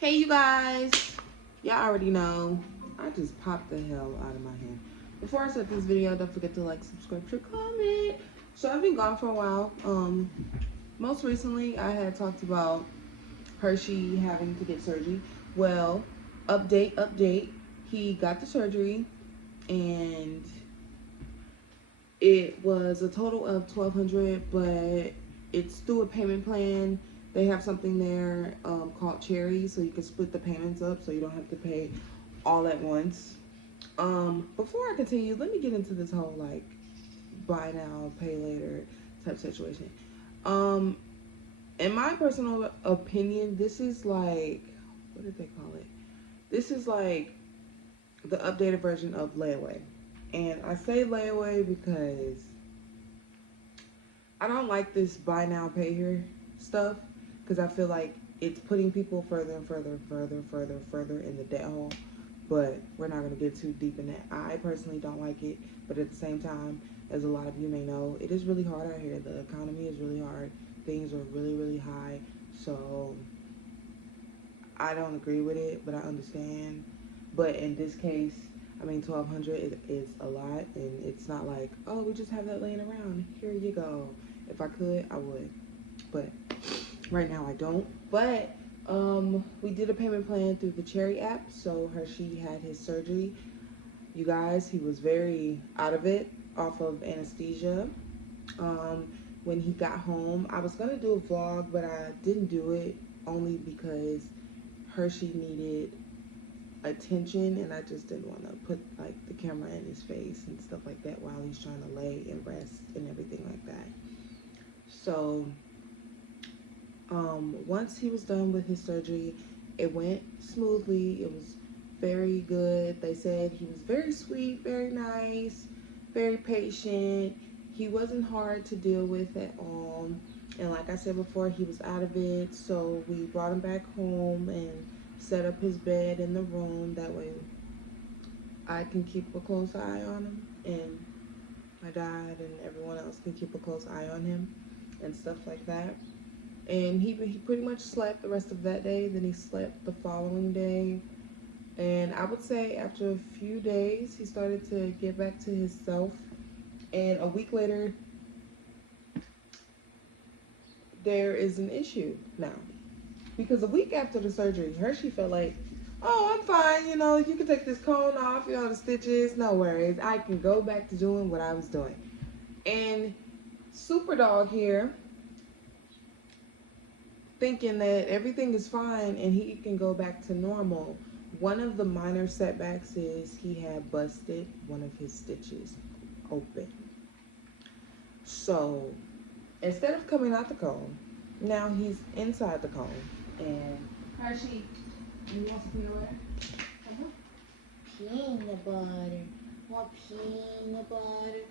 Hey you guys, y'all already know I just popped the hell out of my hand. Before I start this video, don't forget to like, subscribe, share, comment. So I've been gone for a while. Most recently I had talked about Hershey having to get surgery. Well, update. He got the surgery and it was a total of 1,200, but it's through a payment plan. They have something there called Cherry, so you can split the payments up, so you don't have to pay all at once. Before I continue, let me get into this whole like buy now, pay later type situation. Um, in my personal opinion, this is like, what did they call it? This is like the updated version of layaway. And I say layaway because I don't like this buy now pay here stuff, because I feel like it's putting people further and further in the debt hole. But we're not going to get too deep in that. I personally don't like it, but at the same time, as a lot of you may know, it is really hard out here. The economy is really hard. Things are really high. So I don't agree with it, but I understand. But in this case, I mean, 1,200 is a lot, and it's not like, oh, we just have that laying around. Here you go. If I could, I would, but right now I don't. But we did a payment plan through the Cherry app. So Hershey had his surgery. You guys, he was very out of it off of anesthesia. When he got home, I was gonna do a vlog, but I didn't do it only because Hershey needed attention, and I just didn't want to put like the camera in his face and stuff like that while he's trying to lay and rest and everything like that. So once he was done with his surgery, it went smoothly. It was very good. They said he was very sweet, very nice, very patient. He wasn't hard to deal with at all. And like I said before, he was out of it. So we brought him back home and set up his bed in the room. That way I can keep a close eye on him, and my dad and everyone else can keep a close eye on him and stuff like that. And he pretty much slept the rest of that day. Then he slept the following day. And I would say after a few days, he started to get back to himself. And a week later, there is an issue now. Because a week after the surgery, Hershey felt like, oh, I'm fine. You know, you can take this cone off, you know, the stitches, no worries. I can go back to doing what I was doing. And Super Dog here, thinking that everything is fine and he can go back to normal. One of the minor setbacks is he had busted one of his stitches open. So instead of coming out the cone, now he's inside the cone. And Hershey, you want some peanut butter? Peanut butter. Want peanut butter.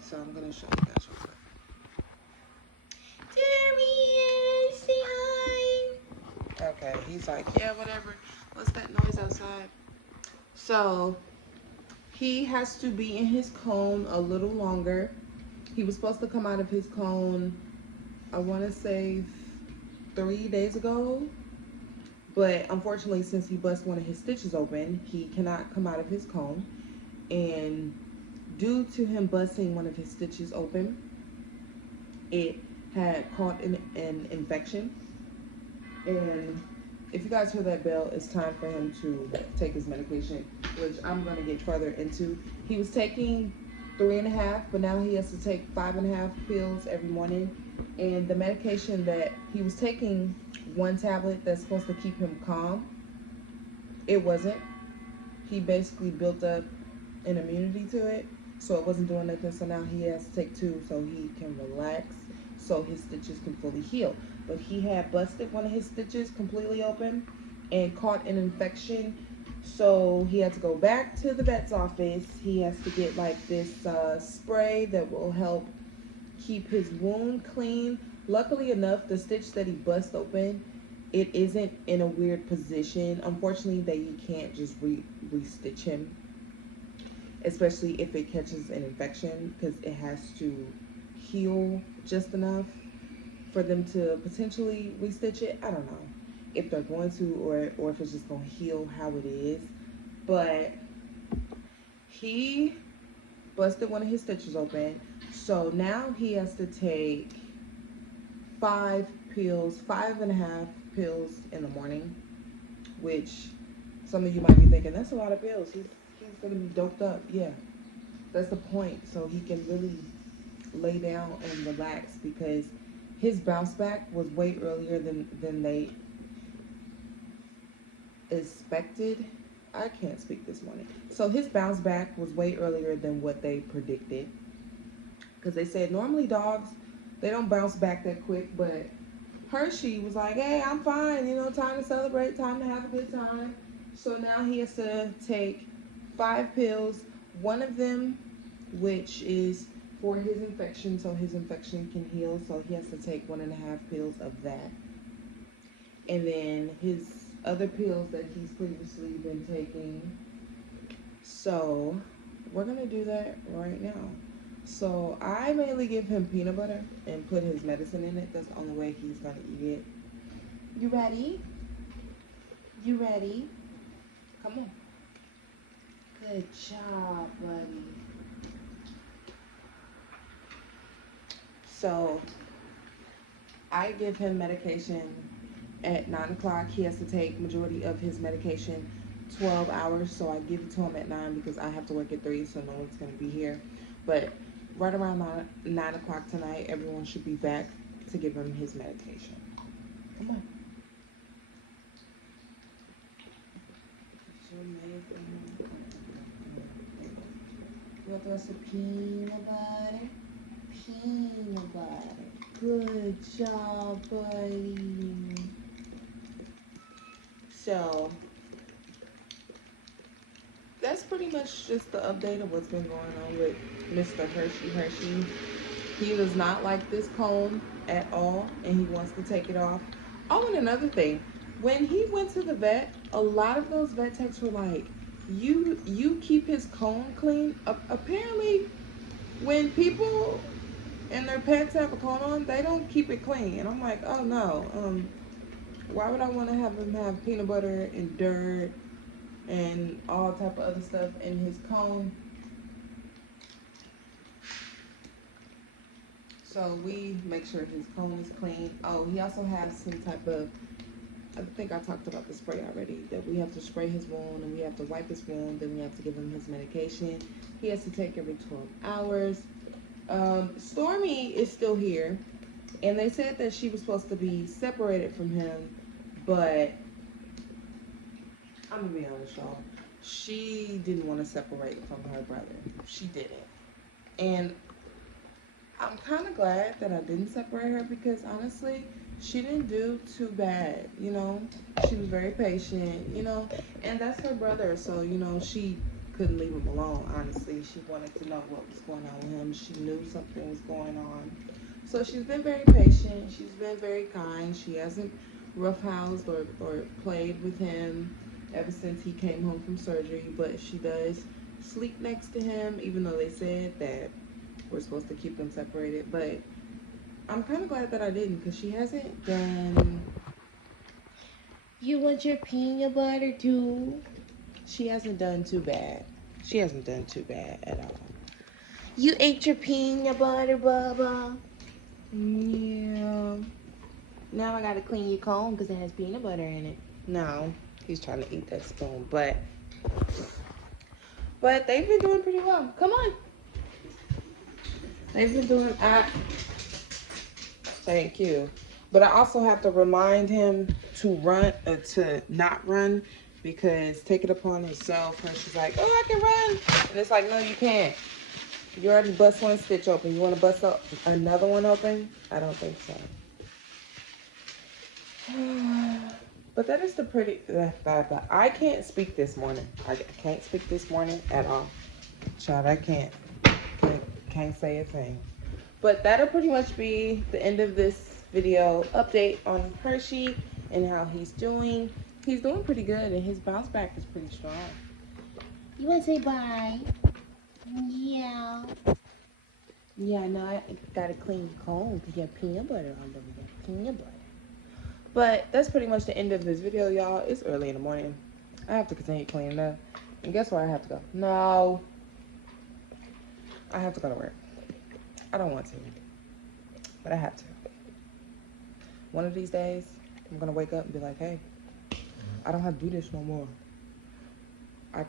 So I'm gonna show you guys real quick. There he is. Say hi. Okay, he's like, yeah, whatever. What's that noise outside? So he has to be in his cone a little longer. He was supposed to come out of his cone, I want to say 3 days ago. But unfortunately, since he busted one of his stitches open, he cannot come out of his cone. And due to him busting one of his stitches open, it had caught an infection. And if you guys hear that bell, it's time for him to take his medication, which I'm going to get further into. He was taking 3.5, but now he has to take 5.5 pills every morning. And the medication that he was taking, one tablet that's supposed to keep him calm, it wasn't. He basically built up an immunity to it, so it wasn't doing nothing. So now he has to take 2 so he can relax, so his stitches can fully heal. But he had busted one of his stitches completely open and caught an infection. So he had to go back to the vet's office. He has to get like this spray that will help keep his wound clean. Luckily enough, the stitch that he bust open, it isn't in a weird position. Unfortunately, they can't just re-stitch him, especially if it catches an infection, because it has to heal just enough for them to potentially restitch it. I don't know. if they're going to, or if it's just gonna heal how it is. But he busted one of his stitches open, so now he has to take 5 pills, 5.5 pills in the morning, which some of you might be thinking that's a lot of pills. He's gonna be doped up. Yeah, that's the point. So he can really lay down and relax, because his bounce back was way earlier than they expected. I can't speak this morning. So his bounce back was way earlier than what they predicted, because they said normally dogs, they don't bounce back that quick, but Hershey was like, hey, I'm fine, you know, time to celebrate, time to have a good time. So now he has to take 5 pills, one of them which is for his infection, so his infection can heal. So he has to take 1.5 pills of that. And then his other pills that he's previously been taking. So we're gonna do that right now. So I mainly give him peanut butter and put his medicine in it. That's the only way he's gonna eat it. You ready? You ready? Come on. Good job, buddy. So I give him medication at 9 o'clock. He has to take majority of his medication 12 hours. So I give it to him at 9 because I have to work at 3, so no one's gonna be here. But right around 9 o'clock tonight, everyone should be back to give him his medication. Come on. You want us some peanut butter? Peanut butter. Good job, buddy. So that's pretty much just the update of what's been going on with Mr. Hershey. He does not like this comb at all, and he wants to take it off. Oh, and another thing, when he went to the vet, a lot of those vet techs were like, you keep his comb clean. Apparently, when people and their pets have a comb on, they don't keep it clean. And I'm like, oh no, why would I want to have him have peanut butter and dirt and all type of other stuff in his comb? So we make sure his comb is clean. Oh, he also has some type of, I think I talked about the spray already, that we have to spray his wound and we have to wipe his wound, then we have to give him his medication. He has to take every 12 hours. Stormy is still here, and they said that she was supposed to be separated from him, but I'm gonna be honest, y'all. She didn't want to separate from her brother. She didn't. And I'm kind of glad that I didn't separate her, because honestly, she didn't do too bad, you know. She was very patient, you know, and that's her brother, so, you know, she couldn't leave him alone, honestly. She wanted to know what was going on with him. She knew something was going on. So she's been very patient. She's been very kind. She hasn't roughhoused or played with him ever since he came home from surgery, but she does sleep next to him, even though they said that we're supposed to keep them separated. But I'm kind of glad that I didn't, because she hasn't done... You want your peanut butter too? She hasn't done too bad. She hasn't done too bad at all. You ate your peanut butter, Bubba? Yeah. Now I gotta clean your comb because it has peanut butter in it. No, he's trying to eat that spoon, but they've been doing pretty well. Come on. They've been doing... Thank you. But I also have to remind him to run, to not run, because take it upon himself. And she's like, oh, I can run. And it's like, no, you can't. You already bust one stitch open. You want to bust up another one open? I don't think so. But that is the pretty... I can't speak this morning. I can't speak this morning at all. Child, I can't say a thing. But that'll pretty much be the end of this video update on Hershey and how he's doing. He's doing pretty good, and his bounce back is pretty strong. You wanna say bye? Yeah. Yeah, no, I gotta clean your comb because you have peanut butter all over there. Peanut butter. But that's pretty much the end of this video, y'all. It's early in the morning. I have to continue cleaning up. And guess where I have to go? No. I have to go to work. I don't want to, but I have to. One of these days, I'm gonna wake up and be like, hey, I don't have to do this no more. I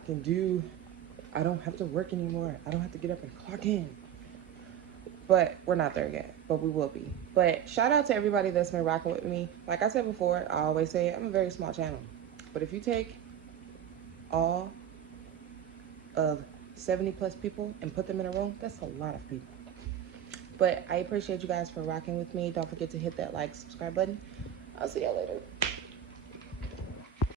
don't have to work anymore. I don't have to get up and clock in. But we're not there yet, but we will be. But shout out to everybody that's been rocking with me. Like I said before, I always say I'm a very small channel. But if you take all of 70 plus people and put them in a room, that's a lot of people. But I appreciate you guys for rocking with me. Don't forget to hit that like, subscribe button. I'll see y'all later.